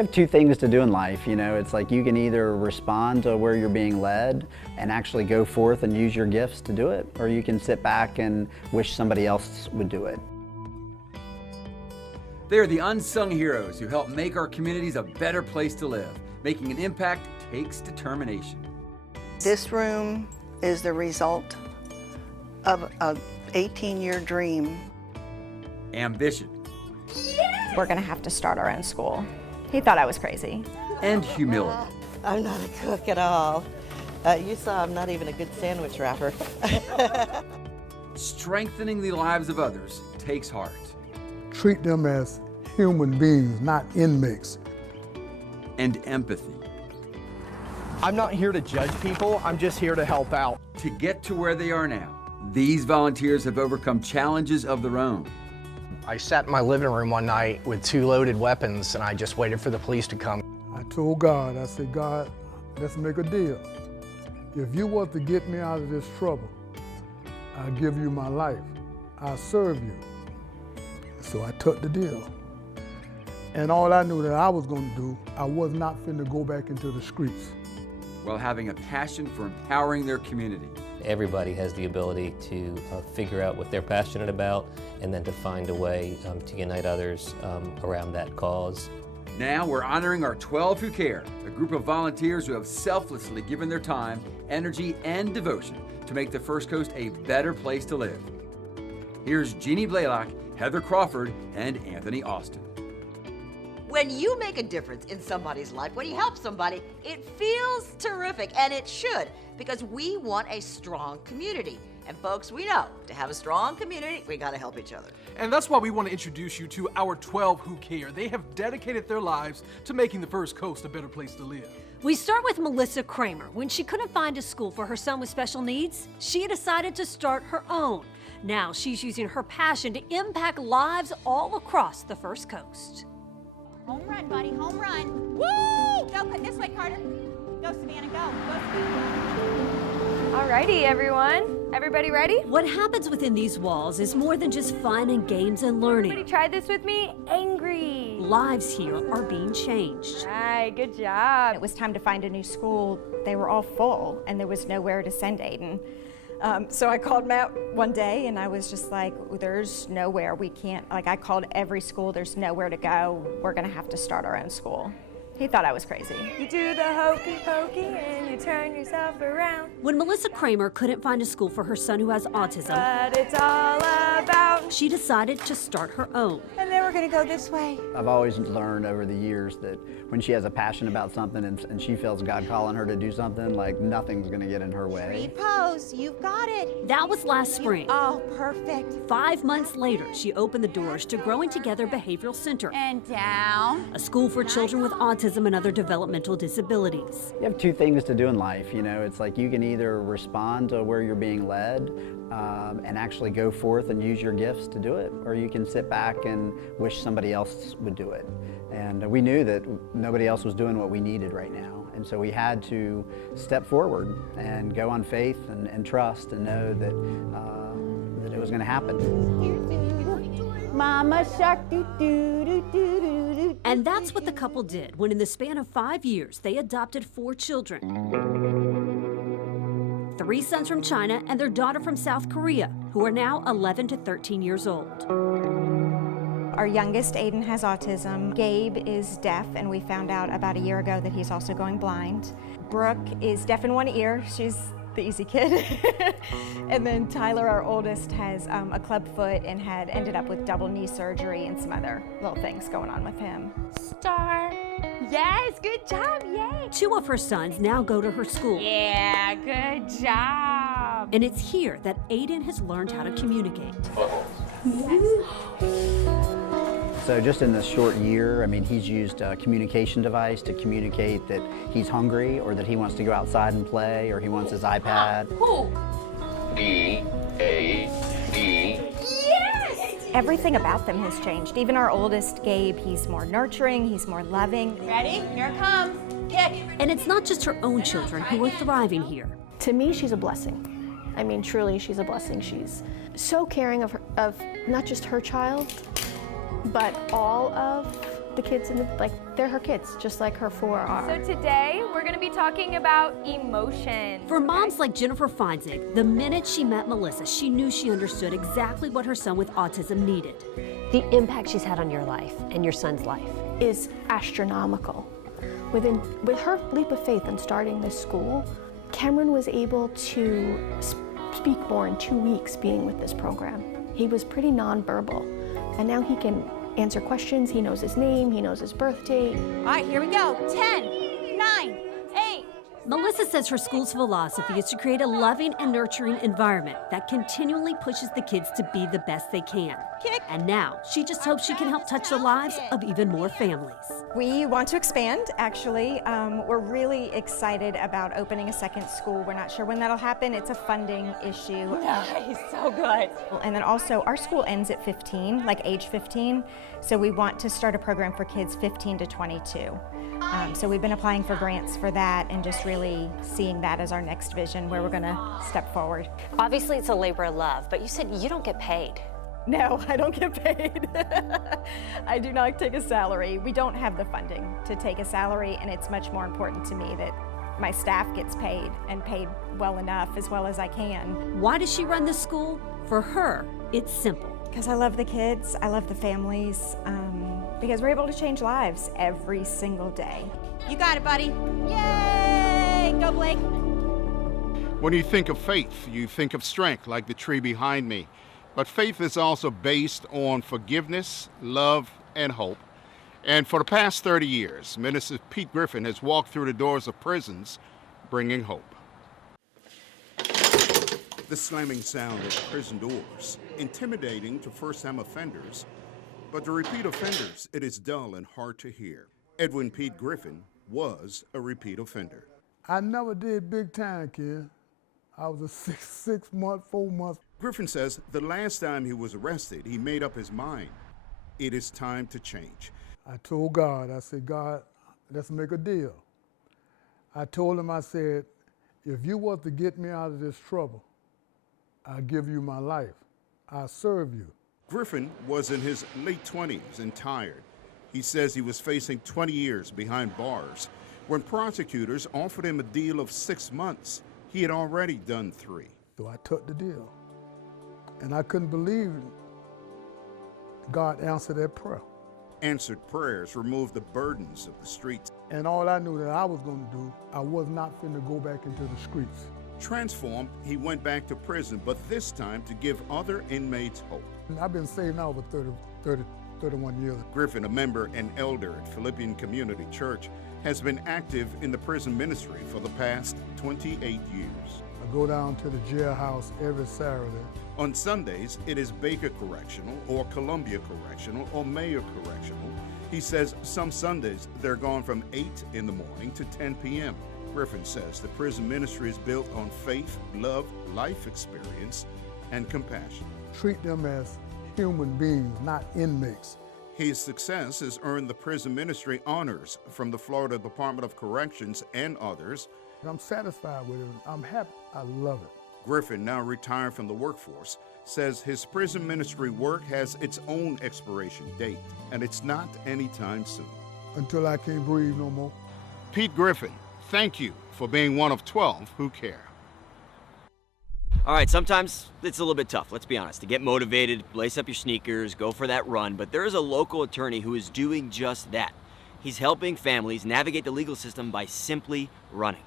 You have two things to do in life, you know. It's like you can either respond to where you're being led and actually go forth and use your gifts to do it, or you can sit back and wish somebody else would do it. They are the unsung heroes who help make our communities a better place to live. Making an impact takes determination. This room is the result of an 18-year dream. Ambition. We're gonna have to start our own school. He thought I was crazy. And humility. I'm not a cook at all. You saw I'm not even a good sandwich wrapper. Strengthening the lives of others takes heart. Treat them as human beings, not inmates. And empathy. I'm not here to judge people, I'm just here to help out. To get to where they are now, these volunteers have overcome challenges of their own. I sat in my living room one night with 2 loaded weapons and I just waited for the police to come. I told God, I said, God, let's make a deal. If you want to get me out of this trouble, I'll give you my life. I'll serve you. So I took the deal. And all I knew that I was going to do, I was not finna go back into the streets. While having a passion for empowering their community. Everybody has the ability to figure out what they're passionate about and then to find a way to unite others around that cause. Now we're honoring our 12 Who Care, a group of volunteers who have selflessly given their time, energy, and devotion to make the First Coast a better place to live. Here's Jeannie Blaylock, Heather Crawford, and Anthony Austin. When you make a difference in somebody's life, when you help somebody, it feels terrific, and it should, because we want a strong community. And folks, we know, to have a strong community, we gotta help each other. And that's why we want to introduce you to our 12 Who Care. They have dedicated their lives to making the First Coast a better place to live. We start with Melissa KRAMER. When she couldn't find a school for her son with special needs, she decided to start her own. Now she's using her passion to impact lives all across the First Coast. Home run, buddy, home run. Woo! Go, this way, Carter. Go, Savannah, go. Go, Savannah. Alrighty, everyone. Everybody ready? What happens within these walls is more than just fun and games and learning. Everybody try this with me? Angry. Lives here are being changed. Hi, good job. It was time to find a new school. They were all full, and there was nowhere to send Aiden. So I called Matt one day and I was just like, there's nowhere, we can't, like I called every school, there's nowhere to go, we're gonna have to start our own school. He thought I was crazy. You do the hokey pokey and you turn yourself around. When Melissa KRAMER couldn't find a school for her son who has autism, but it's all about, she decided to start her own. And then we're gonna go this way. I've always learned over the years that when she has a passion about something and she feels God calling her to do something, like nothing's gonna get in her way. Repose, you've got it. That was last spring. Oh, perfect. 5 months later, she opened the doors to Growing Together Behavioral Center. And down. A school for children with autism and other developmental disabilities. You have two things to do in life, you know. It's like you can either respond to where you're being led and actually go forth and use your gifts to do it, or you can sit back and wish somebody else would do it. And we knew that nobody else was doing what we needed right now. And so we had to step forward and go on faith and trust and know that it was going to happen. Mama shark, doo doo doo doo doo doo. And that's what the couple did when in the span of 5 years, they adopted 4 children. 3 sons from China and their daughter from South Korea, who are now 11 to 13 years old. Our youngest, Aiden, has autism. Gabe is deaf, and we found out about a year ago that he's also going blind. Brooke is deaf in one ear. She's the easy kid. And then Tyler, our oldest, has a club foot and had ended up with double knee surgery and some other little things going on with him. Star. Yes, good job, yay. 2 of her sons now go to her school. Yeah, good job. And it's here that Aiden has learned how to communicate. So just in this short year, I mean, he's used a communication device to communicate that he's hungry or that he wants to go outside and play or he wants his iPad. D-A-D. Yes! Everything about them has changed. Even our oldest, Gabe, he's more nurturing, he's more loving. Ready? Here it comes. Kick. And it's not just her own children who are thriving here. To me, she's a blessing. I mean, truly, she's a blessing. She's so caring of not just her child, but all of the kids, they're her kids, just like her 4 are. So today, we're gonna be talking about emotions. For moms like Jennifer Feinzig, the minute she met Melissa, she knew she understood exactly what her son with autism needed. The impact she's had on your life and your son's life is astronomical. With her leap of faith in starting this school, Cameron was able to speak more in 2 weeks being with this program. He was pretty nonverbal, and now he can answer questions. He knows his name, he knows his birth date. All right, here we go. 10, 9, 8. Melissa says her school's philosophy is to create a loving and nurturing environment that continually pushes the kids to be the best they can. And now, she just hopes she can help touch the lives of even more families. We want to expand, actually. We're really excited about opening a second school. We're not sure when that'll happen. It's a funding issue. Nice, so good. And then also, our school ends at 15, like age 15. So we want to start a program for kids 15 to 22. So we've been applying for grants for that and just really seeing that as our next vision where we're going to step forward. Obviously, it's a labor of love, but you said you don't get paid. No, I don't get paid. I do not take a salary. We don't have the funding to take a salary, and it's much more important to me that my staff gets paid and paid well enough, as well as I can. Why does she run this school? For her, it's simple. Because I love the kids, I love the families, because we're able to change lives every single day. You got it, buddy. Yay! Go, Blake. When you think of faith, you think of strength, like the tree behind me. But faith is also based on forgiveness, love, and hope. And for the past 30 years, Minister Pete Griffin has walked through the doors of prisons, bringing hope. The slamming sound of prison doors, intimidating to first-time offenders. But to repeat offenders, it is dull and hard to hear. EDWIN Pete Griffin was a repeat offender. I never did big time, kid. I was a 6 month, 4 months. Griffin says the last time he was arrested, he made up his mind. It is time to change. I told God, I said, God, let's make a deal. I told him, I said, if you want to get me out of this trouble, I'll give you my life. I'll serve you. Griffin was in his late 20s and tired. He says he was facing 20 years behind bars. When prosecutors offered him a deal of 6 months, he had already done 3. So I took the deal. And I couldn't believe God answered that prayer. Answered prayers removed the burdens of the streets. And all I knew that I was going to do, I was not going to go back into the streets. Transformed, he went back to prison, but this time to give other inmates hope. I've been saved now for 31 years. Griffin, a member and elder at Philippian Community Church, has been active in the prison ministry for the past 28 years. I go down to the jailhouse every Saturday. On Sundays, it is Baker Correctional or Columbia Correctional or Mayo Correctional. He says some Sundays they're gone from 8 in the morning to 10 p.m. Griffin says the prison ministry is built on faith, love, life experience, and compassion. Treat them as human beings, not inmates. His success has earned the prison ministry honors from the Florida Department of Corrections and others. I'm satisfied with it. I'm happy. I love it. Griffin, now retired from the workforce, says his prison ministry work has its own expiration date, and it's not anytime soon. Until I can't breathe no more. Pete Griffin, thank you for being one of 12 who care. All right, sometimes it's a little bit tough, let's be honest, to get motivated, lace up your sneakers, go for that run, but there is a local attorney who is doing just that. He's helping families navigate the legal system by simply running.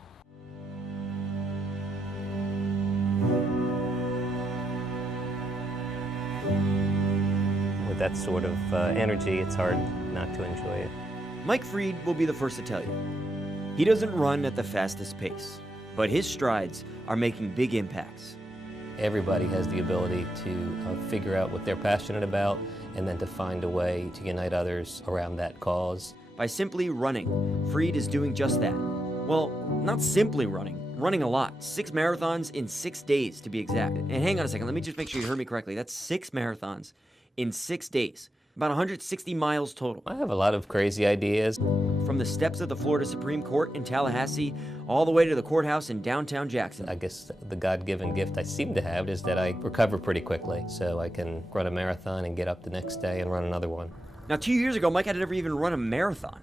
With that sort of energy, it's hard not to enjoy it. Mike Freed will be the first to tell you. He doesn't run at the fastest pace, but his strides are making big impacts. Everybody has the ability to figure out what they're passionate about and then to find a way to unite others around that cause. By simply running, Freed is doing just that. Well, not simply running a lot. 6 marathons in 6 days to be exact. And hang on a second, let me just make sure you heard me correctly. That's 6 marathons in 6 days. About 160 miles total. I have a lot of crazy ideas. From the steps of the Florida Supreme Court in Tallahassee, all the way to the courthouse in downtown Jackson. I guess the God-given gift I seem to have is that I recover pretty quickly, so I can run a marathon and get up the next day and run another one. Now, 2 years ago, Mike had never even run a marathon.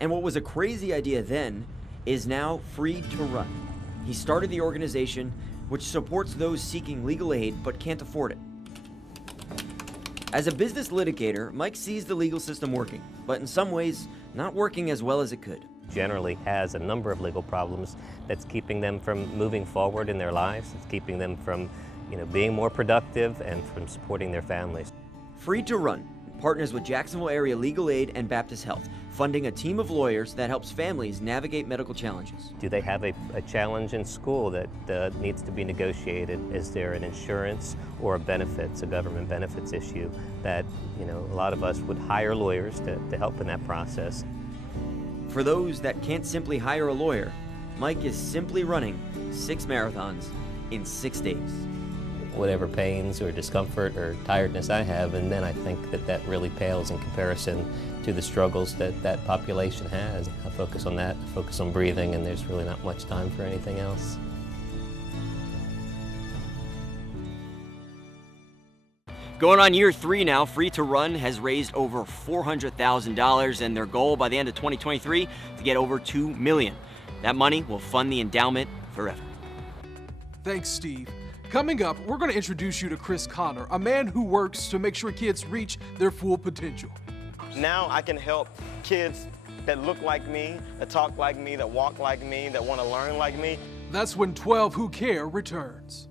And what was a crazy idea then is now free to run. He started the organization which supports those seeking legal aid but can't afford it. As a business litigator, Mike sees the legal system working, but in some ways, not working as well as it could. Generally has a number of legal problems that's keeping them from moving forward in their lives. It's keeping them from, being more productive and from supporting their families. Free to Run partners with Jacksonville Area Legal Aid and Baptist Health, funding a team of lawyers that helps families navigate medical challenges. Do they have a challenge in school that needs to be negotiated? Is there an insurance or a government benefits issue that, a lot of us would hire lawyers to help in that process? For those that can't simply hire a lawyer, Mike is simply running 6 marathons in 6 days. Whatever pains or discomfort or tiredness I have, and then I think that really pales in comparison to the struggles that population has. I focus on that, I focus on breathing, and there's really not much time for anything else. Going on year 3 now, Free to Run has raised over $400,000, and their goal by the end of 2023 to get over $2 million. That money will fund the endowment forever. Thanks, Steve. Coming up, we're going to introduce you to Chris Connor, a man who works to make sure kids reach their full potential. Now I can help kids that look like me, that talk like me, that walk like me, that want to learn like me. That's when 12 Who Care returns.